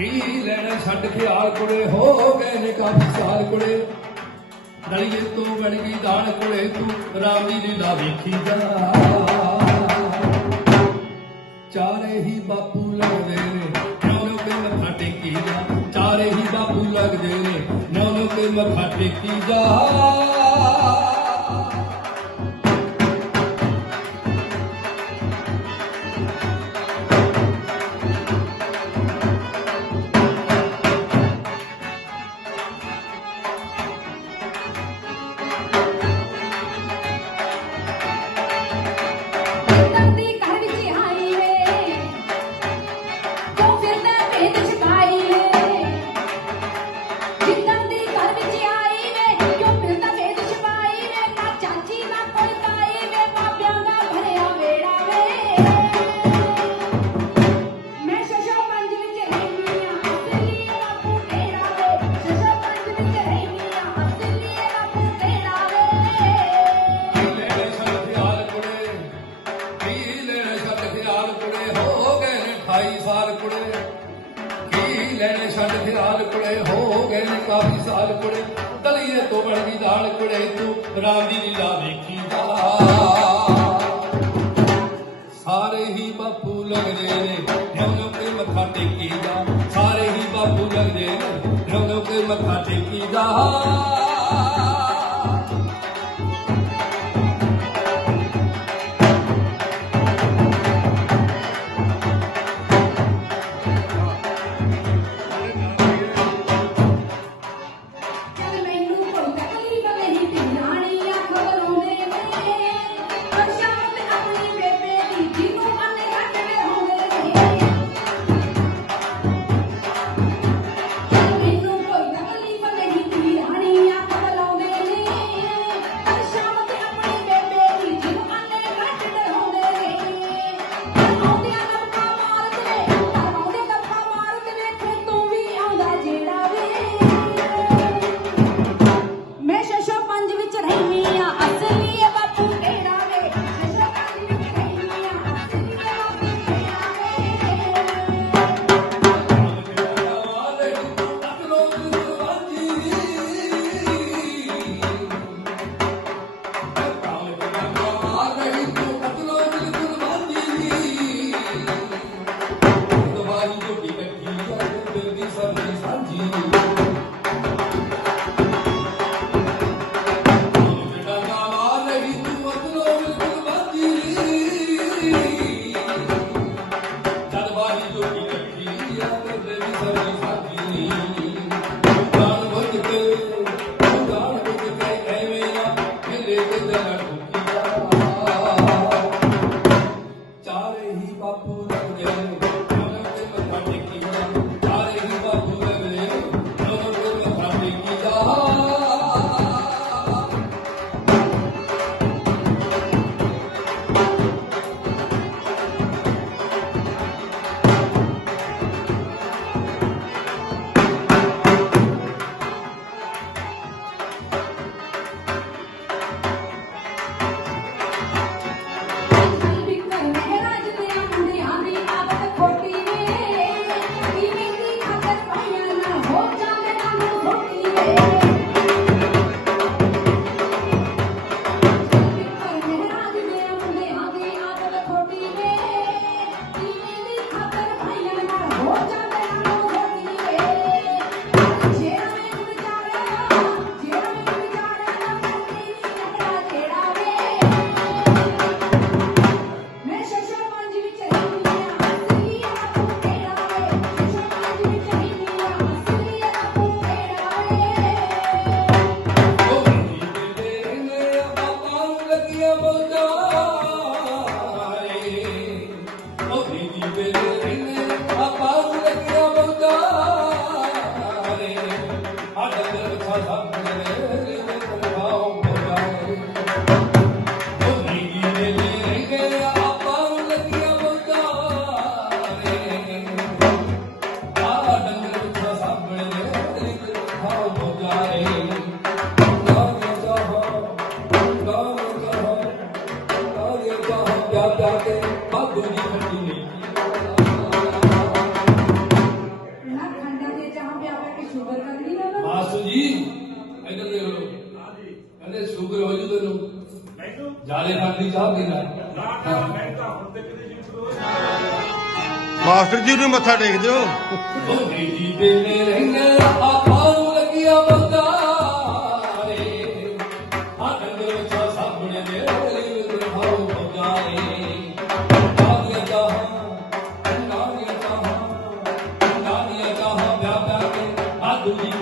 ਹੀ ਲੈਣਾ ਛੱਡ ਕੇ ਆਲ ਕੁੜੇ ਹੋ ਗਏ ਨੇ ਕਾਫੀ ਸਾਲ ਕੁੜੇ ਦਲੀਏ ਤੋਂ ਬਣ ਗਈ ਦਾਲ ਕੁੜੇ ਤੂੰ ਰਾਮ ਦੀ ਲੀਲਾ ਵੇਖੀ ਜਾ। ਚਾਰੇ ਹੀ ਬਾਪੂ ਲੱਗਦੇ ਨੇ ਨੌ ਨੌ ਤੇ ਮੱਥਾ ਟੇਕੀ ਜਾ। ਚਾਰੇ ਹੀ ਬਾਪੂ ਲੱਗਦੇ ਨੇ ਨੌ ਨੌ ਤੇ ਮੱਥਾ ਟੇਕੀ ਜਾ। ਕਾਫੀ ਸਾਲ ਕੁੜੇ ਦਲੀਏ ਤੋਂ ਬਣ ਦਾਲ ਕੁੜੇ ਤੂੰ ਰਾਮ ਦੀ ਲੀਲਾ ਵੇਖੀ ਜਾ। ਸਾਰੇ ਹੀ ਬਾਪੂ ਲੱਗਦੇ ਨੇ ਜਦੋਂ ਕੇ ਮੱਥਾ ਟੇਕੀ ਜਾ। ਸਾਰੇ ਹੀ ਬਾਪੂ ਲੱਗਦੇ ਨੇ ਜਦੋਂ ਕੇ ਮੱਥਾ ਟੇਕੀਦਾ ਜਾ ਕੇ ਬਾਦੂ ਦੀ ਖੰਡੀ ਨਹੀਂ ਨਾ ਖੰਡਾ ਦੇ ਜਹਾਂ ਪੇ ਆਪਾਂ ਕਿ ਸ਼ੂਗਰ ਕਰ ਲਈ ਨਾ ਮਾਸੂ ਜੀ ਇਧਰ ਦੇਖ ਲਓ। ਕਹਿੰਦੇ ਸ਼ੂਗਰ ਹੋ ਜੂ ਤੈਨੂੰ। ਮੈਨੂੰ ਜਾਲੇ ਫੱਕਰੀ ਚਾਹ ਪੀਣਾ। ਨਾ ਮੈਂ ਤਾਂ ਹੁਣ ਤੱਕ ਨਹੀਂ ਸ਼ੂਗਰ ਮਾਸਟਰ ਜੀ ਨੂੰ ਮੱਥਾ ਟੇਕ ਦਿਓ। ਉਹ ਜੀ ਦੇ ਰਹਿਣਾ ਆਪਾ do